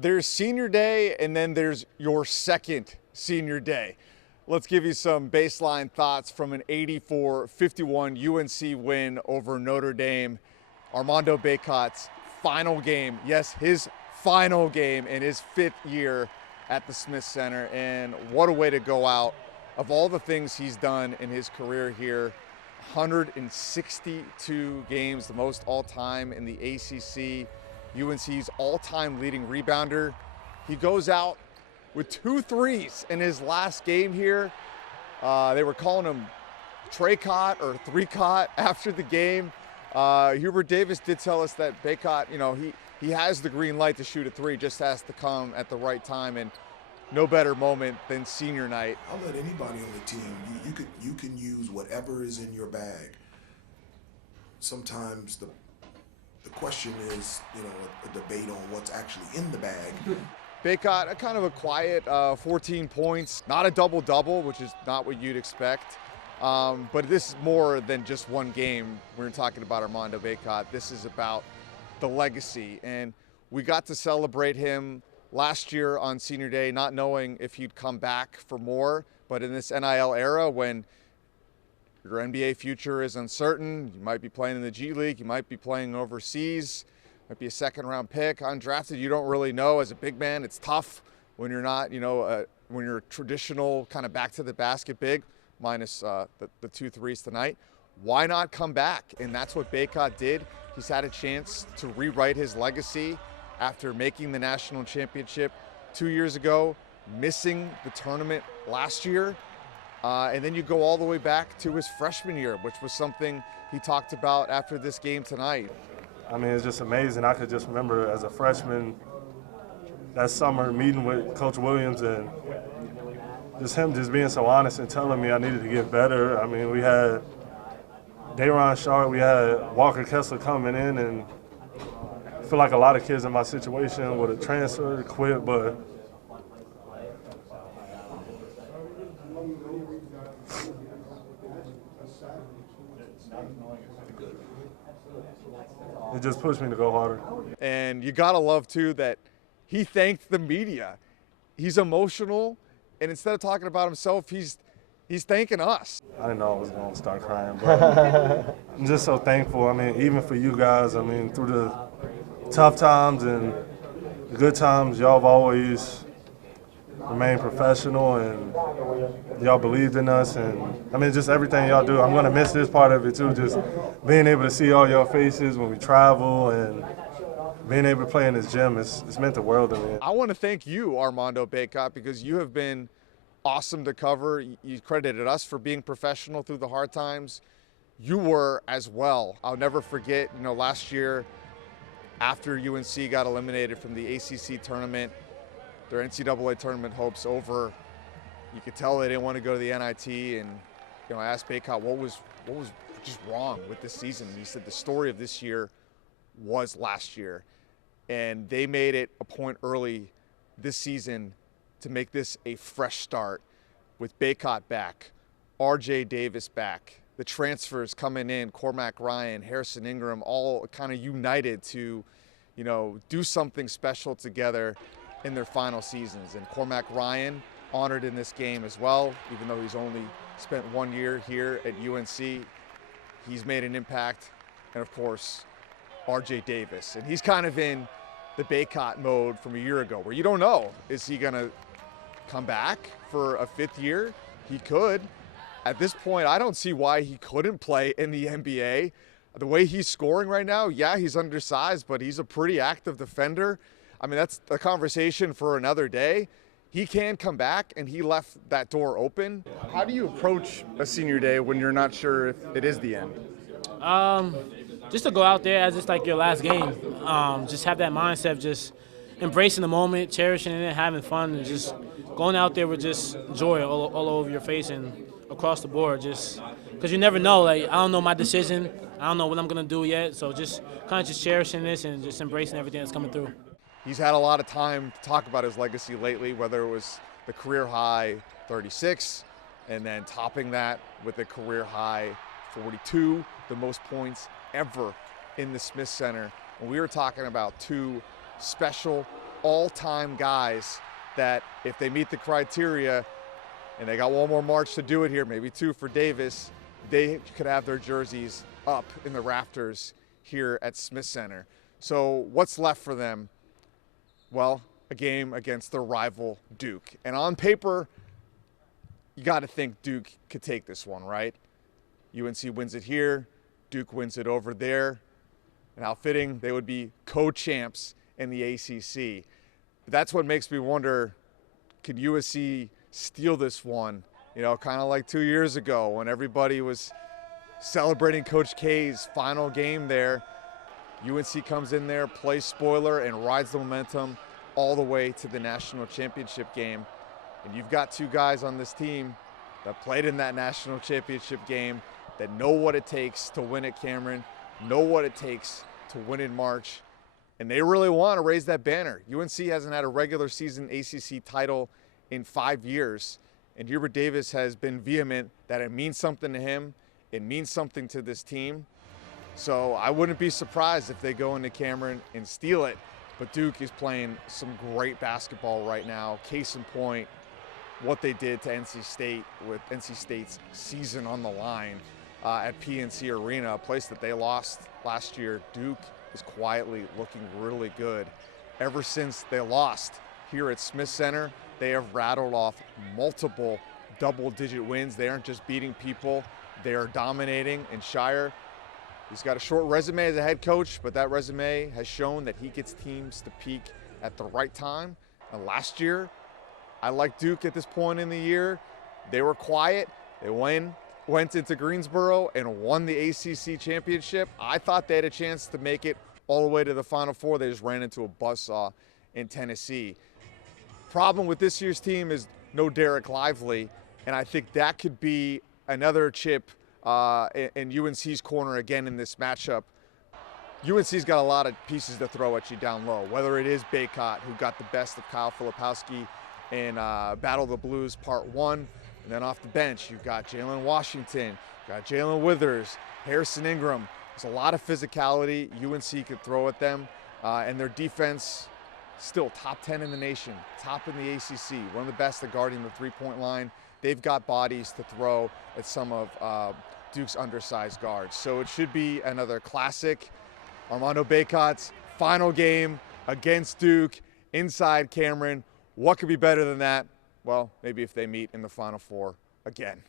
There's senior day, and then there's your second senior day. Let's give you some baseline thoughts from an 84-51 UNC win over Notre Dame. Armando Bacot's final game, yes, his final game in his 5th year at the Smith Center, and what a way to go out. Of all the things he's done in his career here, 162 games, the most all-time in the ACC. UNC's all-time leading rebounder. He goes out with 2 threes in his last game here. They were calling him Trey-Cot or 3-Cot after the game. Hubert Davis did tell us that Bacot, you know, he has the green light to shoot a 3, just has to come at the right time, and no better moment than senior night. I'll let anybody on the team, you can use whatever is in your bag. Sometimes the question is, you know, a debate on what's actually in the bag. Bacot, kind of a quiet 14 points, not a double-double, which is not what you'd expect. But this is more than just one game. We're talking about Armando Bacot. This is about the legacy. And we got to celebrate him last year on senior day, not knowing if he'd come back for more. But in this NIL era, when your NBA future is uncertain, you might be playing in the G League, you might be playing overseas, might be a second-round pick, undrafted, you don't really know. As a big man, it's tough when you're not, you know, when you're a traditional kind of back-to-the-basket big, minus the 2 threes tonight. Why not come back? And that's what Bacot did. He's had a chance to rewrite his legacy after making the national championship 2 years ago, missing the tournament last year. And then you go all the way back to his freshman year, which was something he talked about after this game tonight. I mean, it's just amazing. I could just remember as a freshman that summer meeting with Coach Williams and just him just being so honest and telling me I needed to get better. I mean, we had Day'Ron Sharp, we had Walker Kessler coming in, and I feel like a lot of kids in my situation would have transferred, quit, but it just pushed me to go harder. And you gotta love too that he thanked the media. He's emotional, and instead of talking about himself, he's thanking us. I didn't know I was gonna start crying, but I'm just so thankful. I mean, even for you guys, I mean, through the tough times and the good times, y'all have always remained professional, and y'all believed in us, and I mean, just everything y'all do. I'm gonna miss this part of it too, just being able to see all your faces when we travel and being able to play in this gym. It's meant the world to me. I want to thank you, Armando Bacot, because you have been awesome to cover. You credited us for being professional through the hard times. You were as well. I'll never forget, you know, last year after UNC got eliminated from the ACC tournament, their NCAA tournament hopes over. You could tell they didn't want to go to the NIT, and you know, I asked Bacot what was just wrong with this season. And he said the story of this year was last year, and they made it a point early this season to make this a fresh start with Bacot back, RJ Davis back, the transfers coming in, Cormac Ryan, Harrison Ingram, all kind of united to, you know, do something special together in their final seasons. And Cormac Ryan honored in this game as well, even though he's only spent 1 year here at UNC. He's made an impact. And of course, RJ Davis. And he's kind of in the Bacot mode from a year ago, where you don't know, is he gonna come back for a 5th year? He could. At this point, I don't see why he couldn't play in the NBA. The way he's scoring right now, yeah, he's undersized, but he's a pretty active defender. I mean, that's a conversation for another day. He can come back, and he left that door open. How do you approach a senior day when you're not sure if it is the end? Just to go out there as it's like your last game. Just have that mindset of just embracing the moment, cherishing it, having fun, and just going out there with just joy all over your face and across the board. Just because you never know. Like, I don't know my decision. I don't know what I'm going to do yet. So just kind of just cherishing this and just embracing everything that's coming through. He's had a lot of time to talk about his legacy lately, whether it was the career high 36 and then topping that with a career high 42, the most points ever in the Smith Center. And we were talking about 2 special all-time guys that if they meet the criteria, and they got one more march to do it here, maybe two for Davis, they could have their jerseys up in the rafters here at Smith Center. So what's left for them? Well, a game against their rival Duke. And on paper, you got to think Duke could take this one, right? UNC wins it here, Duke wins it over there. And how fitting, they would be co-champs in the ACC. But that's what makes me wonder, could USC steal this one? You know, kind of like 2 years ago when everybody was celebrating Coach K's final game there. UNC comes in there, plays spoiler, and rides the momentum all the way to the national championship game. And you've got two guys on this team that played in that national championship game, that know what it takes to win at Cameron, know what it takes to win in March, and they really want to raise that banner. UNC hasn't had a regular season ACC title in 5 years, and Hubert Davis has been vehement that it means something to him, it means something to this team. So I wouldn't be surprised if they go into Cameron and steal it. But Duke is playing some great basketball right now. Case in point, what they did to NC State with NC State's season on the line at PNC Arena, a place that they lost last year. Duke is quietly looking really good. Ever since they lost here at Smith Center, they have rattled off multiple double-digit wins. They aren't just beating people, they are dominating. And Shire, he's got a short resume as a head coach, but that resume has shown that he gets teams to peak at the right time. And last year, I like Duke at this point in the year. They were quiet. They went into Greensboro and won the ACC championship. I thought they had a chance to make it all the way to the Final Four. They just ran into a buzzsaw in Tennessee. Problem with this year's team is no Derek Lively, and I think that could be another chip in UNC's corner again in this matchup. UNC's got a lot of pieces to throw at you down low, whether it is Bacot, who got the best of Kyle Filipowski in Battle of the Blues Part 1, and then off the bench, you've got Jalen Washington, you've got Jalen Withers, Harrison Ingram. There's a lot of physicality UNC could throw at them, and their defense still top 10 in the nation, top in the ACC, one of the best at guarding the three-point line. They've got bodies to throw at some of Duke's undersized guards. So it should be another classic. Armando Bacot's final game against Duke inside Cameron. What could be better than that? Well, maybe if they meet in the Final Four again.